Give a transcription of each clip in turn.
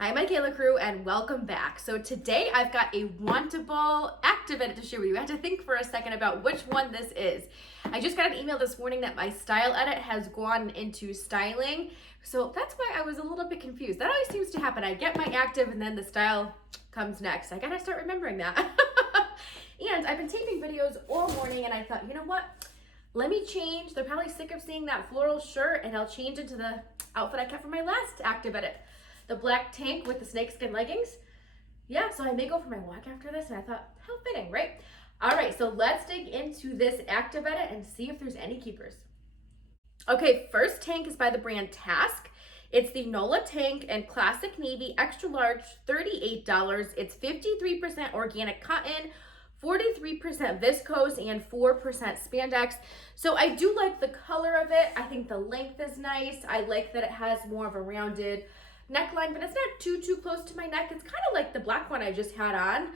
Hi, my Kayla crew, and welcome back. So today I've got a Wantable active edit to share with you. I had to think for a second about which one this is. I just got an email this morning that my style edit has gone into styling. So that's why I was a little bit confused. That always seems to happen. I get my active and then the style comes next. I gotta start remembering that. And I've been taping videos all morning and I thought, you know what? Let me change. They're probably sick of seeing that floral shirt and I'll change into the outfit I kept for my last active edit. The black tank with the snakeskin leggings. Yeah, so I may go for my walk after this, and I thought, how fitting, right? All right, so let's dig into this active edit and see if there's any keepers. Okay, first tank is by the brand Tasc. It's the Nola tank in classic navy, extra large, $38. It's 53% organic cotton, 43% viscose, and 4% spandex. So I do like the color of it. I think the length is nice. I like that it has more of a rounded neckline, but it's not too close to my neck. It's kind of like the black one I just had on.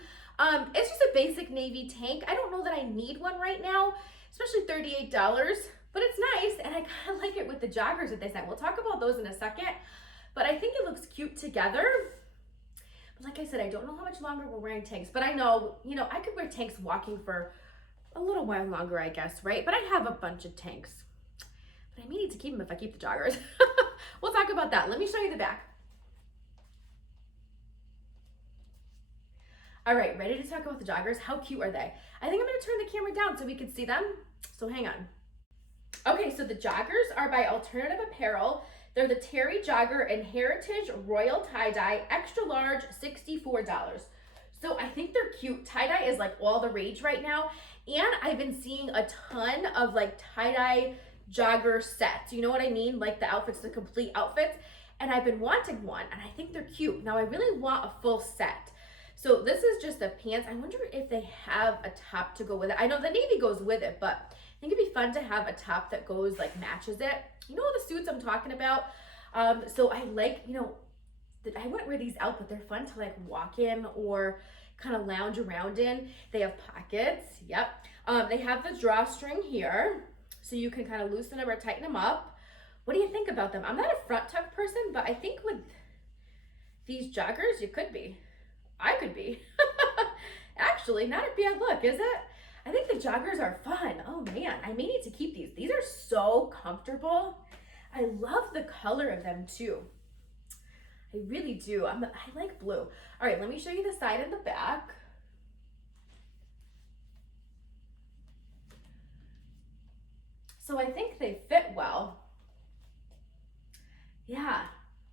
It's just a basic navy tank. I don't know that I need one right now, especially $38, but it's nice, and I kind of like it with the joggers that they sent. We'll talk about those in a second, but I think it looks cute together. But like I said, I don't know how much longer we're wearing tanks, but I know, I could wear tanks walking for a little while longer, I guess, right? But I have a bunch of tanks, but I may need to keep them if I keep the joggers. We'll talk about that. Let me show you the back. All right, ready to talk about the joggers? How cute are they? I think I'm gonna turn the camera down so we can see them. So hang on. Okay, so the joggers are by Alternative Apparel. They're the Terry Jogger in Heritage Royal Tie-Dye, extra large, $64. So I think they're cute. Tie-dye is like all the rage right now. And I've been seeing a ton of like tie-dye jogger sets. You know what I mean? Like the outfits, the complete outfits. And I've been wanting one, and I think they're cute. Now I really want a full set. So this is just the pants. I wonder if they have a top to go with it. I know the navy goes with it, but I think it'd be fun to have a top that goes like matches it. You know the suits I'm talking about? So I like, I wouldn't wear these out, but they're fun to like walk in or kind of lounge around in. They have pockets, yep. They have the drawstring here, so you can kind of loosen them or tighten them up. What do you think about them? I'm not a front tuck person, but I think with these joggers, you could be. I could be. Actually, not a bad look, is it? I think the joggers are fun. Oh man, I may need to keep these. These are so comfortable. I love the color of them too. I really do. I like blue. All right, let me show you the side and the back. So I think they fit well. Yeah,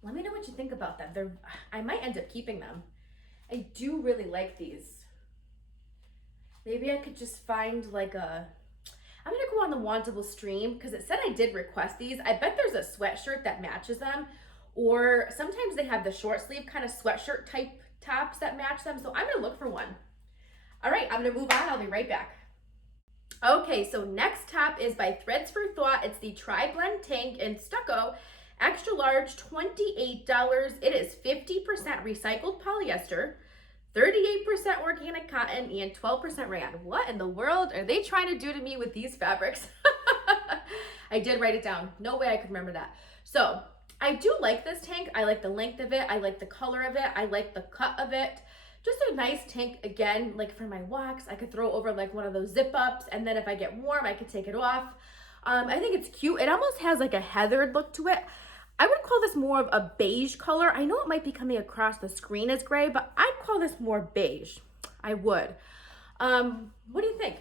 let me know what you think about them. I might end up keeping them. I do really like these. Maybe I could just find like I'm gonna go on the Wantable stream because it said I did request these. I bet there's a sweatshirt that matches them, or sometimes they have the short sleeve kind of sweatshirt type tops that match them. So I'm gonna look for one. All right, I'm gonna move on. I'll be right back. Okay, so next top is by Threads for Thought. It's the Triblend tank in Stucco. Extra large, $28. It is 50% recycled polyester, 38% organic cotton, and 12% rayon. What in the world are they trying to do to me with these fabrics? I did write it down. No way I could remember that. So I do like this tank. I like the length of it. I like the color of it. I like the cut of it. Just a nice tank, again, like for my walks. I could throw over like one of those zip ups, and then if I get warm, I could take it off. I think it's cute. It almost has like a heathered look to it. I would call this more of a beige color. I know it might be coming across the screen as gray, but I'd call this more beige. I would. What do you think?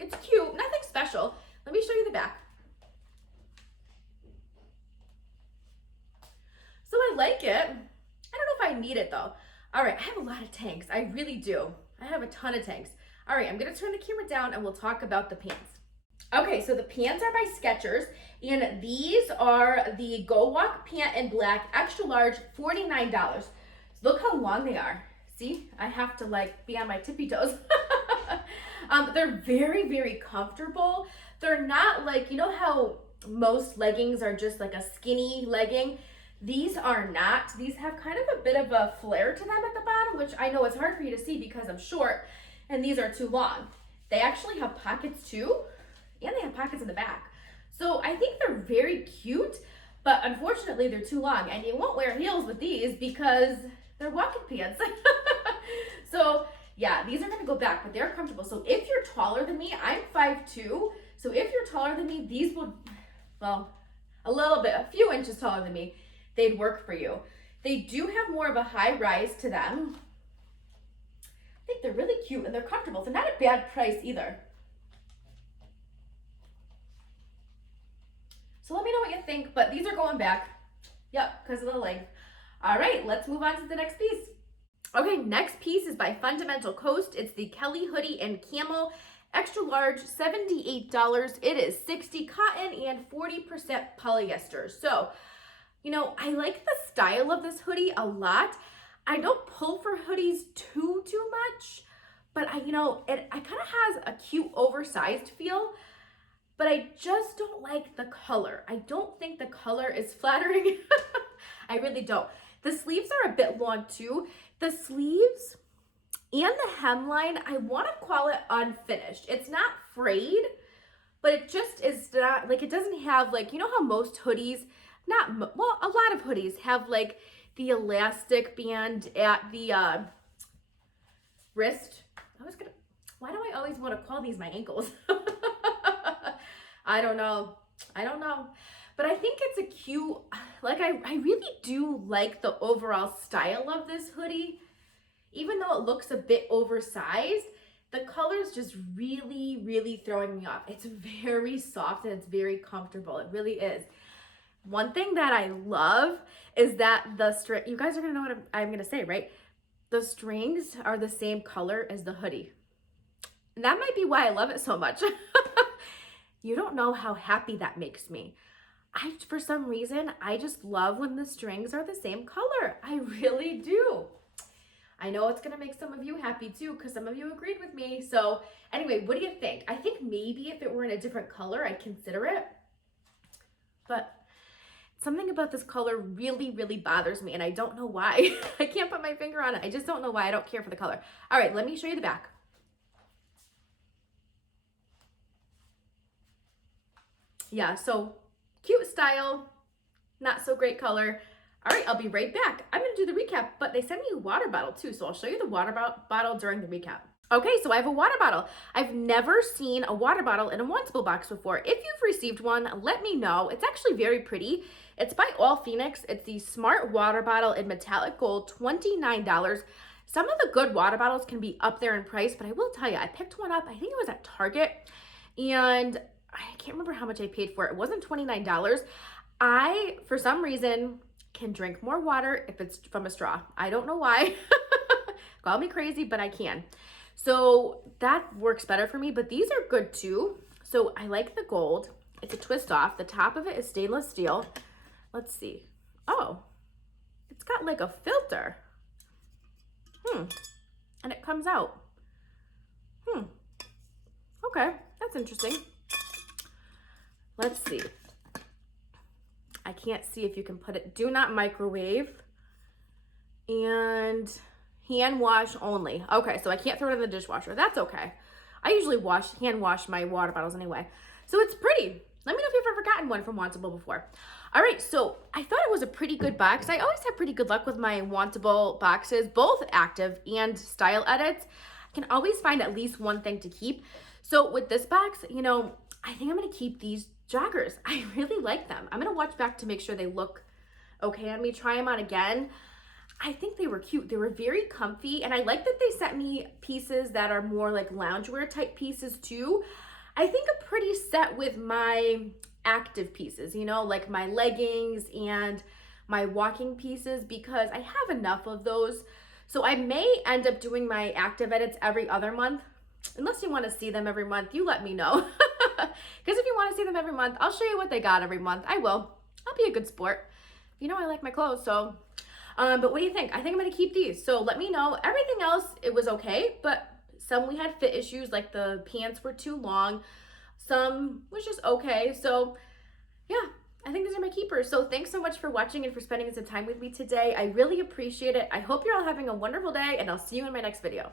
It's cute, nothing special. Let me show you the back. So I like it. I don't know if I need it though. All right, I have a lot of tanks. I really do. I have a ton of tanks. All right, I'm gonna turn the camera down and we'll talk about the pants. Okay, so the pants are by Skechers, and these are the GOWALK pant in black, extra large, $49. Look how long they are. See, I have to like be on my tippy toes. They're very comfortable. They're not like, you know how most leggings are just like a skinny legging? These are not. These have kind of a bit of a flare to them at the bottom, which I know it's hard for you to see because I'm short, and these are too long. They actually have pockets too. And they have pockets in the back. So I think they're very cute, But unfortunately, they're too long, and you won't wear heels with these because they're walking pants. So yeah, these are gonna go back, but they're comfortable. So if you're taller than me, I'm 5'2", so if you're taller than me, these will, well, a few inches taller than me, they'd work for you. They do have more of a high rise to them. I think they're really cute and they're comfortable, so not a bad price either. So let me know what you think, but these are going back. Yep, because of the length. All right, let's move on to the next piece. Okay, next piece is by Fundamental Coast. It's the Kelly hoodie in Camel, extra large, $78. It is 60 cotton and 40% polyester. So, you know, I like the style of this hoodie a lot. I don't pull for hoodies too much, but it kind of has a cute oversized feel, but I just don't like the color. I don't think the color is flattering. I really don't. The sleeves are a bit long too. The sleeves and the hemline, I want to call it unfinished. It's not frayed, but it just is not, like, it doesn't have, like, you know how most hoodies, a lot of hoodies have like the elastic band at the wrist. Why do I always want to call these my ankles? I don't know. But I think it's a cute, like, I really do like the overall style of this hoodie. Even though it looks a bit oversized, the color's just really throwing me off. It's very soft and it's very comfortable. It really is. One thing that I love is that you guys are gonna know what I'm gonna say, right? The strings are the same color as the hoodie. And that might be why I love it so much. You don't know how happy that makes me. For some reason, I just love when the strings are the same color. I really do. I know it's gonna make some of you happy too, because some of you agreed with me. So anyway, what do you think? I think maybe if it were in a different color, I'd consider it. But something about this color really bothers me, and I don't know why. I can't put my finger on it. I just don't know why. I don't care for the color. All right, let me show you the back. Yeah, so cute style, not so great color. All right, I'll be right back. I'm gonna do the recap, but they sent me a water bottle too, so I'll show you the water bottle during the recap. Okay, so I have a water bottle. I've never seen a water bottle in a Wantable box before. If you've received one, let me know. It's actually very pretty. It's by FENIX. It's the Smart Water Bottle in metallic gold, $29. Some of the good water bottles can be up there in price, but I will tell you, I picked one up, I think it was at Target, and I can't remember how much I paid for it. It wasn't $29. I, for some reason, can drink more water if it's from a straw. I don't know why. Call me crazy, but I can. So that works better for me, but these are good too. So I like the gold. It's a twist off. The top of it is stainless steel. Let's see. Oh, it's got like a filter. And it comes out. Okay, that's interesting. Let's see. I can't see if you can put it. Do not microwave. And hand wash only. Okay, so I can't throw it in the dishwasher. That's okay. I usually hand wash my water bottles anyway. So it's pretty. Let me know if you've ever gotten one from Wantable before. All right, so I thought it was a pretty good box. I always have pretty good luck with my Wantable boxes, both active and style edits. I can always find at least one thing to keep. So with this box, I think I'm gonna keep these joggers. I really like them. I'm gonna watch back to make sure they look okay on me, try them on again. I think they were cute. They were very comfy, and I like that they sent me pieces that are more like loungewear type pieces too. I think a pretty set with my active pieces, like my leggings and my walking pieces, because I have enough of those. So I may end up doing my active edits every other month. Unless you want to see them every month, you let me know. Because if you want to see them every month, I'll show you what they got every month. I will. I'll be a good sport. I like my clothes, so. But what do you think? I think I'm going to keep these. So let me know. Everything else, it was okay, but some we had fit issues, like the pants were too long. Some was just okay. So yeah, I think these are my keepers. So thanks so much for watching and for spending some time with me today. I really appreciate it. I hope you're all having a wonderful day, and I'll see you in my next video.